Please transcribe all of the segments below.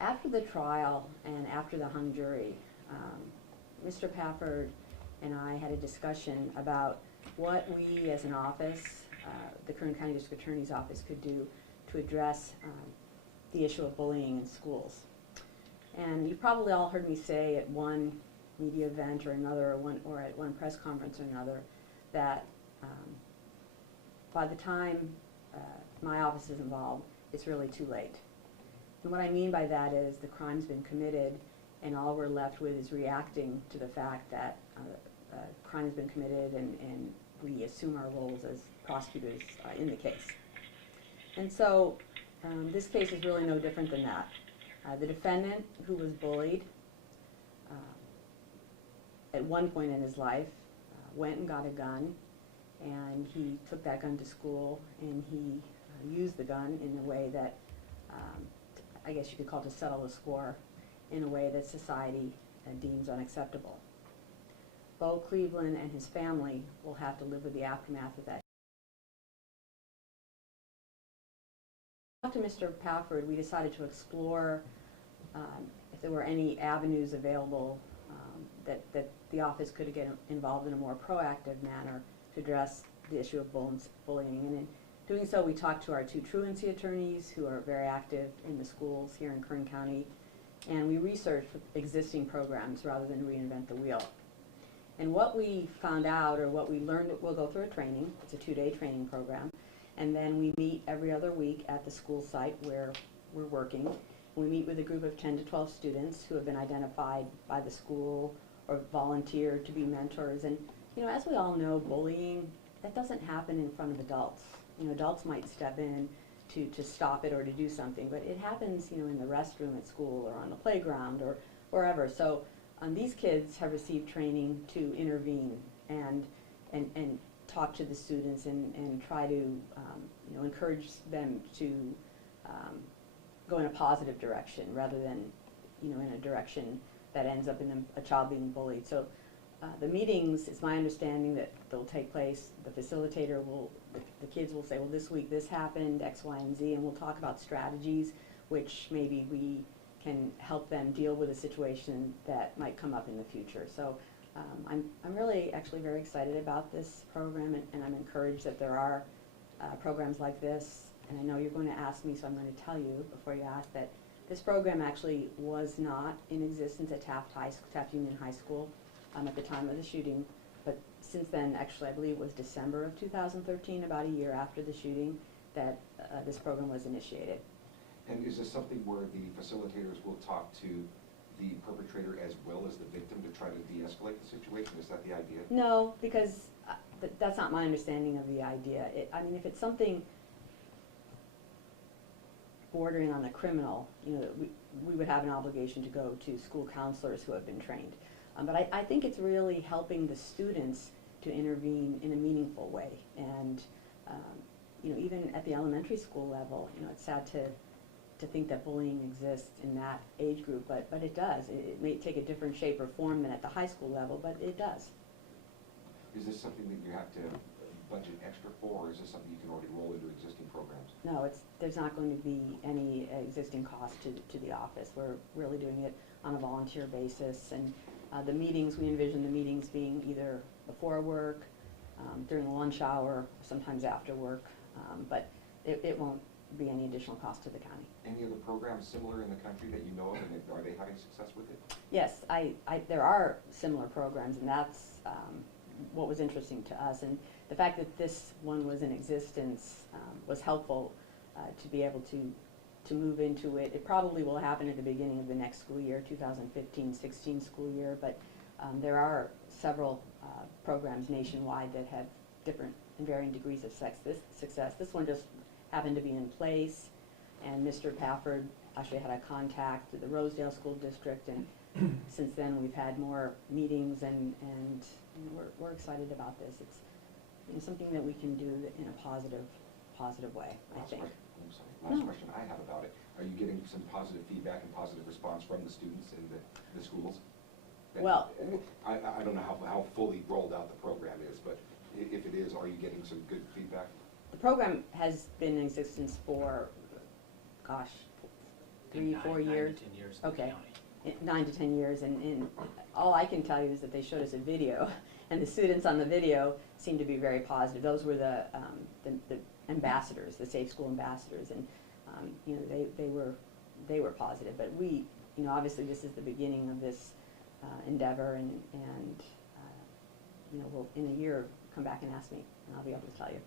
After the trial and after the hung jury, Mr. Pafford and I had a discussion about what we as an office, the Kern County District Attorney's Office, could do to address the issue of bullying in schools. And you've probably all heard me say at one media event or another, or at one press conference or another, that by the time my office is involved, it's really too late. And what I mean by that is the crime's been committed, and all we're left with is reacting to the fact that crime has been committed, and we assume our roles as prosecutors in the case. And so this case is really no different than that. The defendant, who was bullied at one point in his life, went and got a gun, and he took that gun to school, and he used the gun in a way that I guess you could call to settle the score in a way that society deems unacceptable. Bowe Cleveland and his family will have to live with the aftermath of that. After Mr. Pafford, we decided to explore if there were any avenues available that the office could get involved in a more proactive manner to address the issue of bullying. And in doing so, we talked to our two truancy attorneys who are very active in the schools here in Kern County, and we researched existing programs rather than reinvent the wheel. And what we found out, or what we learned, we'll go through a training. It's a 2-day training program, and then we meet every other week at the school site where we're working. We meet with a group of 10 to 12 students who have been identified by the school or volunteered to be mentors. And you know, as we all know, bullying, that doesn't happen in front of adults. You know, adults might step in to stop it or to do something, but it happens, you know, in the restroom at school or on the playground or wherever. So these kids have received training to intervene and talk to the students and try to you know, encourage them to go in a positive direction rather than, you know, in a direction that ends up in a child being bullied. So the meetings, it's my understanding that they'll take place. The facilitator will, the kids will say, well, this week this happened, X, Y, and Z, and we'll talk about strategies which maybe we can help them deal with a situation that might come up in the future. So I'm really actually very excited about this program, and I'm encouraged that there are programs like this. And I know you're going to ask me, so I'm going to tell you before you ask that this program actually was not in existence at Taft Union High School at the time of the shooting, but since then, actually, I believe it was December of 2013, about a year after the shooting, that this program was initiated. And is this something where the facilitators will talk to the perpetrator as well as the victim to try to de-escalate the situation? Is that the idea? No, because that's not my understanding of the idea. I mean, if it's something bordering on the criminal, you know, we would have an obligation to go to school counselors who have been trained. But I think it's really helping the students to intervene in a meaningful way. And you know, even at the elementary school level, you know, it's sad to think that bullying exists in that age group, but it does. It may take a different shape or form than at the high school level, but it does. Is this something that you have to budget extra for, or is this something you can already roll into existing programs? No, there's not going to be any existing cost to the office. We're really doing it on a volunteer basis, and the meetings, we envision the meetings being either before work, during the lunch hour, sometimes after work, but it won't be any additional cost to the county. Any other programs similar in the country that you know of, and are they having success with it? Yes, there are similar programs, and that's what was interesting to us. And the fact that this one was in existence was helpful to be able to move into it. It probably will happen at the beginning of the next school year, 2015-16 school year, but there are several programs nationwide that have different and varying degrees of success. This one just happened to be in place, and Mr. Pafford actually had a contact with the Rosedale School District, and since then we've had more meetings, and you know, we're excited about this. It's, you know, something that we can do in a positive way, I think. Last question I have about it. Are you getting some positive feedback and positive response from the students in the schools? Well, I don't know how fully rolled out the program is, but if it is, are you getting some good feedback? The program has been in existence for, gosh, 3, 4 years? 9 to 10 years in the Okay. county. 9 to 10 years, and all I can tell you is that they showed us a video, and the students on the video seemed to be very positive. Those were the ambassadors, the Safe School ambassadors, and you know, they were positive. But we, you know, obviously this is the beginning of this endeavor, and you know, we'll in a year come back and ask me, and I'll be able to tell you.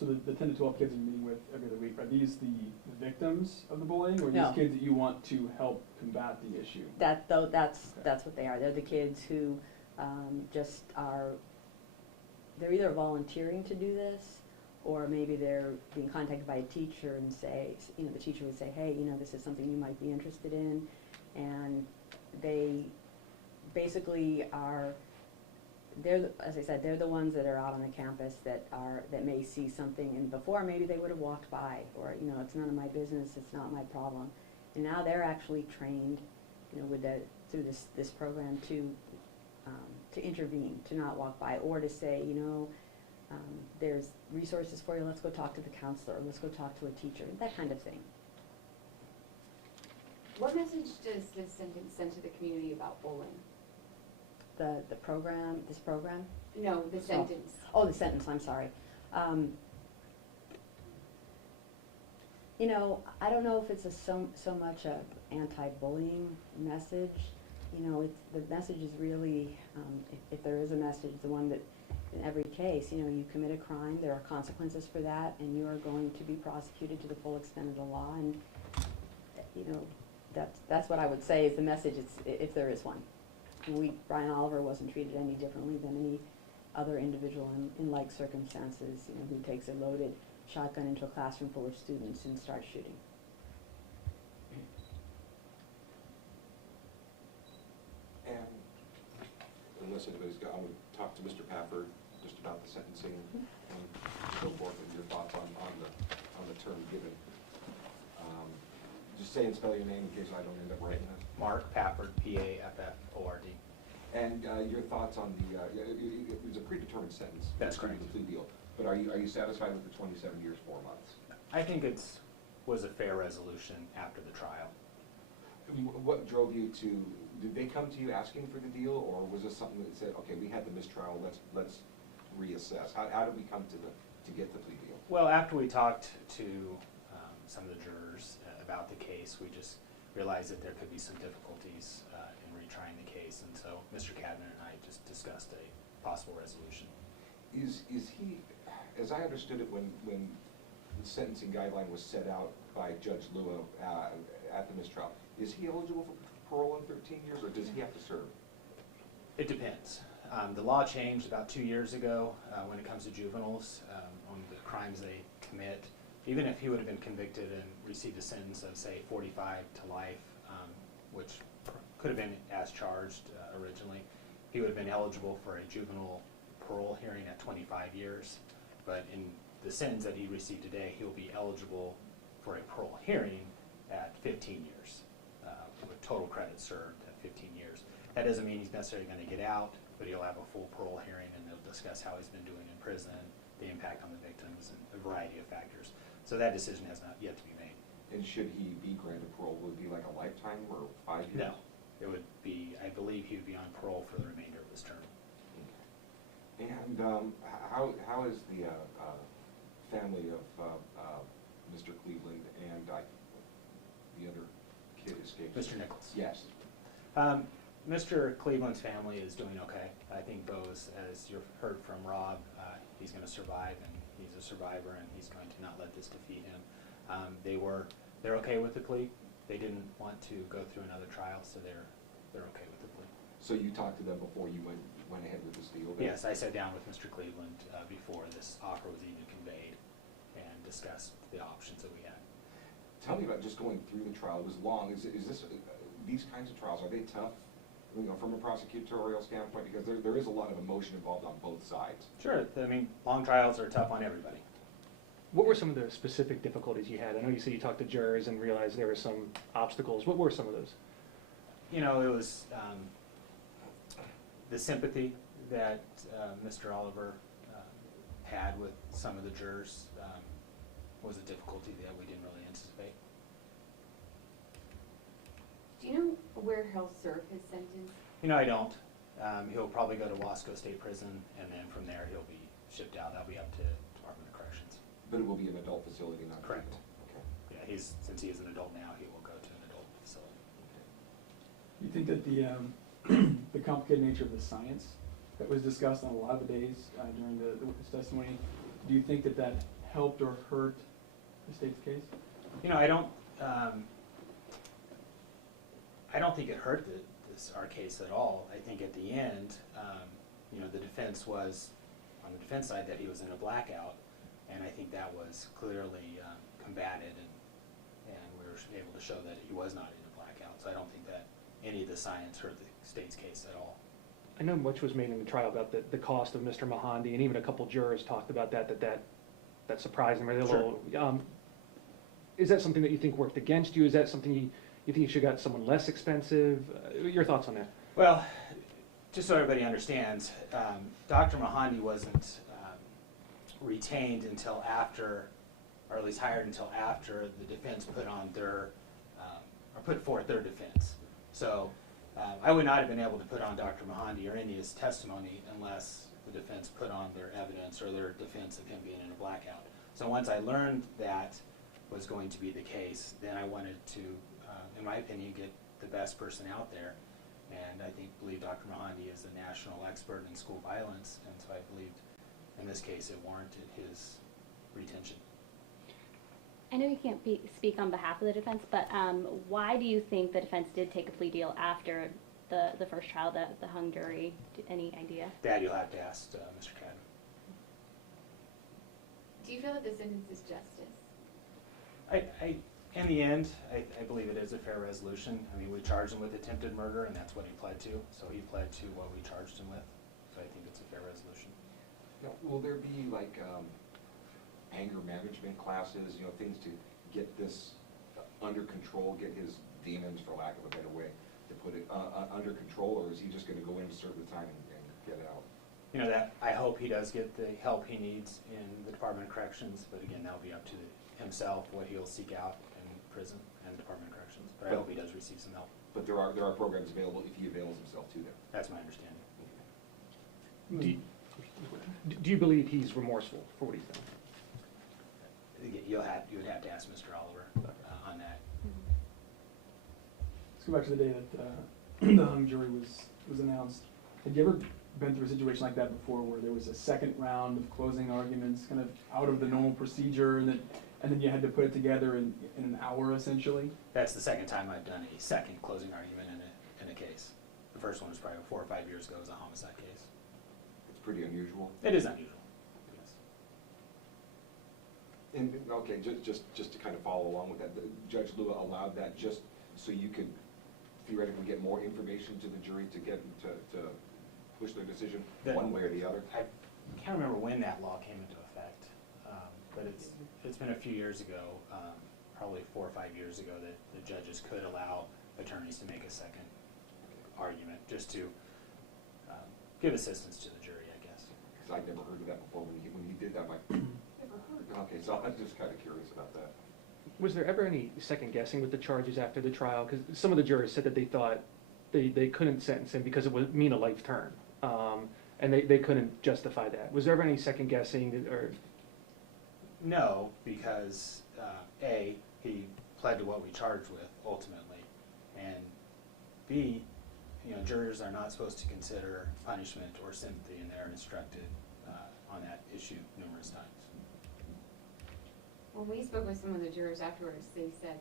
So the 10 to 12 kids you're meeting with every other week, are these the victims of the bullying, or No. these kids that you want to help combat the issue? That's Okay. what they are. They're the kids who just are. They're either volunteering to do this, or maybe they're being contacted by a teacher and say, you know, the teacher would say, hey, you know, this is something you might be interested in, and they basically are. As I said, they're the ones that are out on the campus that may see something, and before maybe they would have walked by, or you know, it's none of my business, it's not my problem, and now they're actually trained, you know, through this program to intervene, to not walk by, or to say, you know, there's resources for you. Let's go talk to the counselor, or let's go talk to a teacher, that kind of thing. What message does this sentence send to the community about bullying? This program. No, the sentence. Oh, the sentence, I'm sorry. You know, I don't know if it's so much a anti-bullying message. You know, the message is really, if there is a message, the one that in every case, you know, you commit a crime, there are consequences for that, and you are going to be prosecuted to the full extent of the law, and, you know, that's what I would say is the message, if there is one. Bryan Oliver wasn't treated any differently than any other individual in like circumstances, you know, who takes a loaded shotgun into a classroom full of students and starts shooting. And unless anybody's got, I'm going to talk to Mr. Pafford just about the sentencing and so forth, and your thoughts on the term given. Just say and spell your name in case I don't end up writing it. Mark Pafford, P-A-F-F-O-R-D. And your thoughts on it was a predetermined sentence. That's due to correct. The plea deal. But are you satisfied with the 27 years, 4 months? I think was a fair resolution after the trial. What drove you to, did they come to you asking for the deal, or was this something that said, okay, we had the mistrial, let's reassess? How did we come to get the plea deal? Well, after we talked to some of the jurors about the case, we just realized that there could be some difficulties in retrying the case, and so Mr. Cadman and I just discussed a possible resolution. Is he, as I understood it when the sentencing guideline was set out by Judge Lua at the mistrial, is he eligible for parole in 13 years, or does he have to serve? It depends. The law changed about 2 years ago when it comes to juveniles on the crimes they commit. Even if he would have been convicted and received a sentence of, say, 45 to life, which could have been as charged originally, he would have been eligible for a juvenile parole hearing at 25 years. But in the sentence that he received today, he'll be eligible for a parole hearing at 15 years, with total credit served at 15 years. That doesn't mean he's necessarily going to get out, but he'll have a full parole hearing, and they'll discuss how he's been doing in prison, the impact on the victims, and a variety of factors. So that decision has not yet to be made. And should he be granted parole, would it be like a lifetime or 5 years? No, it would be, I believe he would be on parole for the remainder of his term. Okay. And how is the family of Mr. Cleveland and the other kid escaped? Mr. Nichols. Yes. Mr. Cleveland's family is doing okay. I think Bowe's, as you've heard from Rob, he's going to survive, and he's a survivor, and he's going to not let this defeat him. They're okay with the plea. They didn't want to go through another trial, so they're okay with the plea. So you talked to them before you went ahead with this deal? Yes, I sat down with Mr. Cleveland before this offer was even conveyed and discussed the options that we had. Tell me about just going through the trial. It was long. Is this these kinds of trials, are they tough? You know, from a prosecutorial standpoint, because there is a lot of emotion involved on both sides. Sure. I mean, long trials are tough on everybody. What were some of the specific difficulties you had? I know you said you talked to jurors and realized there were some obstacles. What were some of those? You know, it was the sympathy that Mr. Oliver had with some of the jurors was a difficulty that we didn't really anticipate. where he'll serve his sentence? You know, I don't. He'll probably go to Wasco State Prison, and then from there he'll be shipped out. That'll be up to Department of Corrections. But it will be an adult facility, not. Correct. Okay. Yeah, since he is an adult now, he will go to an adult facility. You think that the the complicated nature of the science that was discussed on a lot of the days during the witness testimony, do you think that that helped or hurt the state's case? You know, I don't think it hurt our case at all. I think at the end, you know, the defense was on the defense side that he was in a blackout, and I think that was clearly combated, and we were able to show that he was not in a blackout. So I don't think that any of the science hurt the state's case at all. I know much was made in the trial about the cost of Mr. Mahandi, and even a couple jurors talked about that surprised them. Or Sure. Is that something that you think worked against you? Is that something you think you should have got someone less expensive? Your thoughts on that? Well, just so everybody understands, Dr. Mahandi wasn't retained until after, or at least hired until after the defense put on their, or put forth their defense. So I would not have been able to put on Dr. Mahandi or any of his testimony unless the defense put on their evidence or their defense of him being in a blackout. So once I learned that was going to be the case, then I wanted to, in my opinion, get the best person out there. And I believe Dr. Mahandi is a national expert in school violence, and so I believed in this case it warranted his retention. I know you can't speak on behalf of the defense, but why do you think the defense did take a plea deal after the first trial, the hung jury? Any idea? That you'll have to ask Mr. Cadden. Do you feel that the sentence is justice? In the end, I believe it is a fair resolution. I mean, we charged him with attempted murder, and that's what he pled to. So he pled to what we charged him with. So I think it's a fair resolution. Now, will there be like anger management classes, you know, things to get this under control, get his demons, for lack of a better way to put it, under control, or is he just going to go in, serve the time, and get out? You know, that I hope he does get the help he needs in the Department of Corrections, but again, that'll be up to himself what he'll seek out in prison and Department of Corrections. But I hope he does receive some help. But there are programs available if he avails himself to them. That's my understanding. Do you believe he's remorseful for what he's done? Again, you would have to ask Mr. Oliver on that. Let's go back to the day that the hung jury was announced. Had you ever been through a situation like that before, where there was a second round of closing arguments, kind of out of the normal procedure, and then you had to put it together in an hour, essentially? That's the second time I've done a second closing argument in a case. The first one was probably 4 or 5 years ago. It was a homicide case. It's pretty unusual. It is unusual. Yes. And, okay, just to kind of follow along with that, Judge Lua allowed that just so you could theoretically get more information to the jury to get them to push their decision one way or the other? I can't remember when that law came into effect, but it's been a few years ago, probably 4 or 5 years ago, that the judges could allow attorneys to make a second argument just to give assistance to the jury, I guess. Because I'd never heard of that before. When he did that, I'm like, never heard. Okay, so I'm just kind of curious about that. Was there ever any second guessing with the charges after the trial? Because some of the jurors said that they thought they couldn't sentence him because it would mean a life term, and they couldn't justify that. Was there ever any second guessing or? No, because A, he pled to what we charged with ultimately, and B, you know, jurors are not supposed to consider punishment or sympathy, and they're instructed on that issue numerous times. When we spoke with some of the jurors afterwards, they said,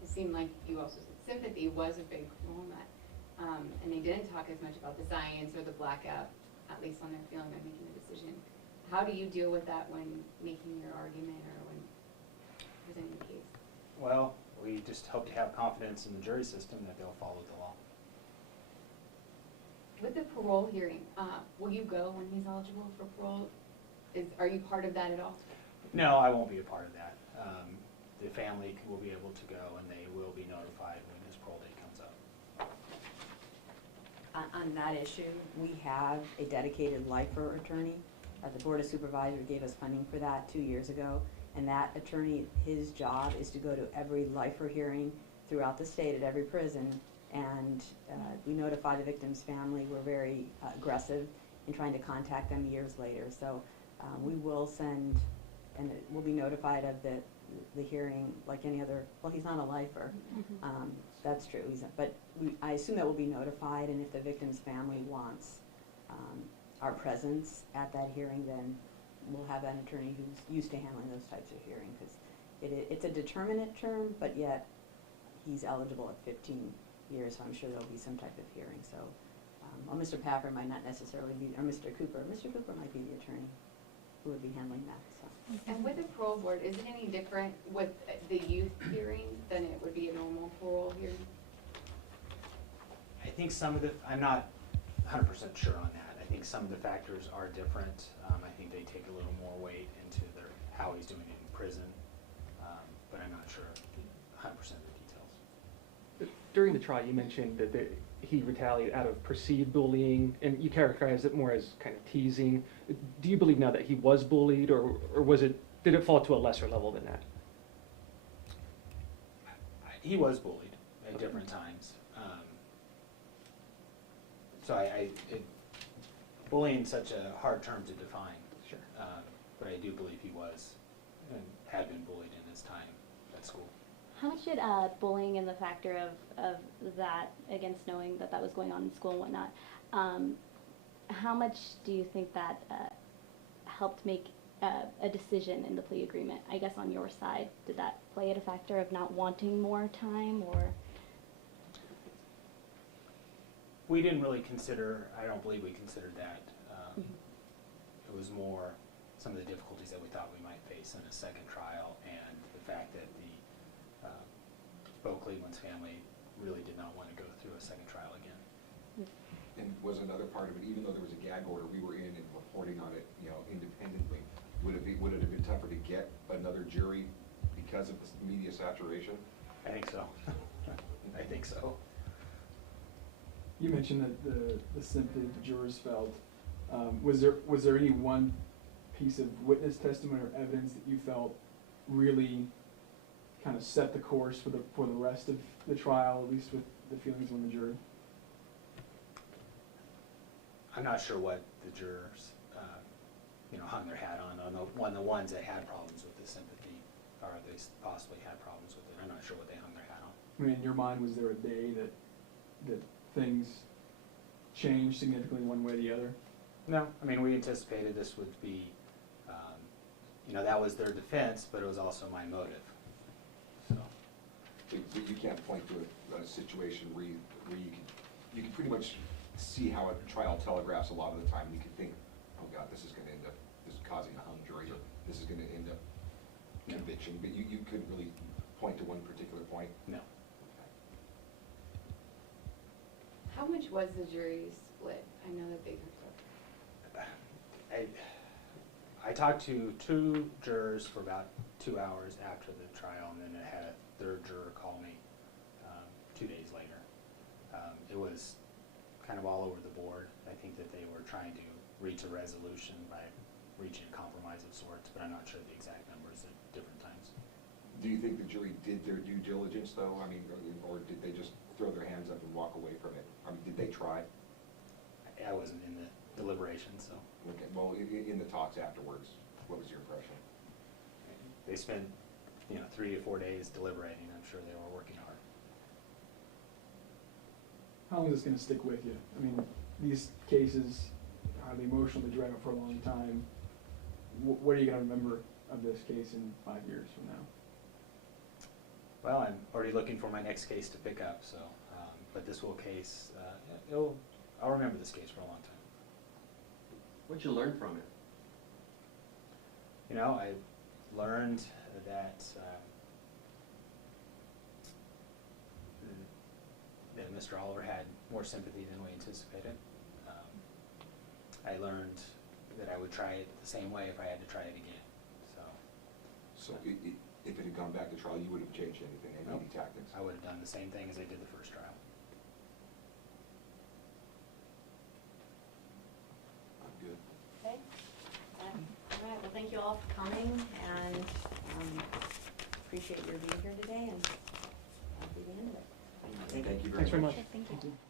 it seemed like you also said sympathy was a big role in that. And they didn't talk as much about the science or the blackout, at least on their feeling of making a decision. How do you deal with that when making your argument or when presenting the case? Well, we just hope to have confidence in the jury system that they'll follow the law. With the parole hearing, will you go when he's eligible for parole? Are you part of that at all? No, I won't be a part of that. The family will be able to go, and they will be notified when his parole date comes up. On that issue, we have a dedicated lifer attorney. The Board of Supervisors gave us funding for that 2 years ago, and that attorney, his job is to go to every lifer hearing throughout the state at every prison And we notify the victim's family. We're very aggressive in trying to contact them years later. So we will send, and we'll be notified of the hearing like any other. Well, he's not a lifer. That's true. But I assume that we'll be notified, and if the victim's family wants our presence at that hearing, then we'll have an attorney who's used to handling those types of hearings, because it's a determinate term, but yet he's eligible at 15 years, so I'm sure there'll be some type of hearing. So, well, Mr. Pafford might not necessarily be, or Mr. Cooper might be the attorney who would be handling that. So. And with the parole board, is it any different with the youth hearing than it would be a normal parole hearing? I think some of I'm not 100% sure on that. I think some of the factors are different. I think they take a little more weight into how he's doing it in prison, but I'm not sure 100% of the details. During the trial, you mentioned that he retaliated out of perceived bullying, and you characterized it more as kind of teasing. Do you believe now that he was bullied, or did it fall to a lesser level than that? He was bullied at different times. So bullying is such a hard term to define. Sure. But I do believe he was and had been bullied in his time at school. How much did bullying and the factor of that, against knowing that was going on in school and whatnot, how much do you think that helped make a decision in the plea agreement? I guess on your side, did that play a factor of not wanting more time, or? We didn't really I don't believe we considered that. It was more some of the difficulties that we thought we might face in a second trial, and the fact that the Bowe Cleveland's family really did not want to go through a second trial again. And was another part of it, even though there was a gag order, we were in and reporting on it, independently. Would it have been tougher to get another jury because of the media saturation? I think so. I think so. You mentioned that the sympathy the jurors felt. Was there any one piece of witness testimony or evidence that you felt really kind of set the course for the rest of the trial, at least with the feelings on the jury? I'm not sure what the jurors, hung their hat on the ones that had problems with the sympathy, or they possibly had problems with it. I'm not sure what they hung their hat on. I mean, in your mind, was there a day that things changed significantly one way or the other? No, I mean, we anticipated this would be, that was their defense, but it was also my motive. So. But you can't point to a situation where you can pretty much see how a trial telegraphs a lot of the time. You can think, oh God, this is going to end up causing a hung jury, or this is going to end up conviction. But you couldn't really point to one particular point. No. How much was the jury split? I know that they I talked to 2 jurors for about 2 hours after the trial, and then I had a third juror call me 2 days later. It was kind of all over the board. I think that they were trying to reach a resolution by reaching a compromise of sorts, but I'm not sure the exact numbers at different times. Do you think the jury did their due diligence, though? I mean, or did they just throw their hands up and walk away from it? I mean, did they try? I wasn't in the deliberations, so. Okay, well, in the talks afterwards, what was your impression? They spent, 3 to 4 days deliberating. I'm sure they were working hard. How long is this going to stick with you? I mean, these cases are emotional, they drag out for a long time. What are you going to remember of this case in 5 years from now? Well, I'm already looking for my next case to pick up, so, but this whole case, I'll remember this case for a long time. What'd you learn from it? I learned that that Mr. Oliver had more sympathy than we anticipated. I learned that I would try it the same way if I had to try it again. So if it had gone back to trial, you wouldn't have changed anything, any tactics? I would have done the same thing as I did the first trial. I'm good. Okay. All right. Well, thank you all for coming, and appreciate your being here today, and that'll be the end of it. Thank you very much. Thanks very much. Thank you. Thank you.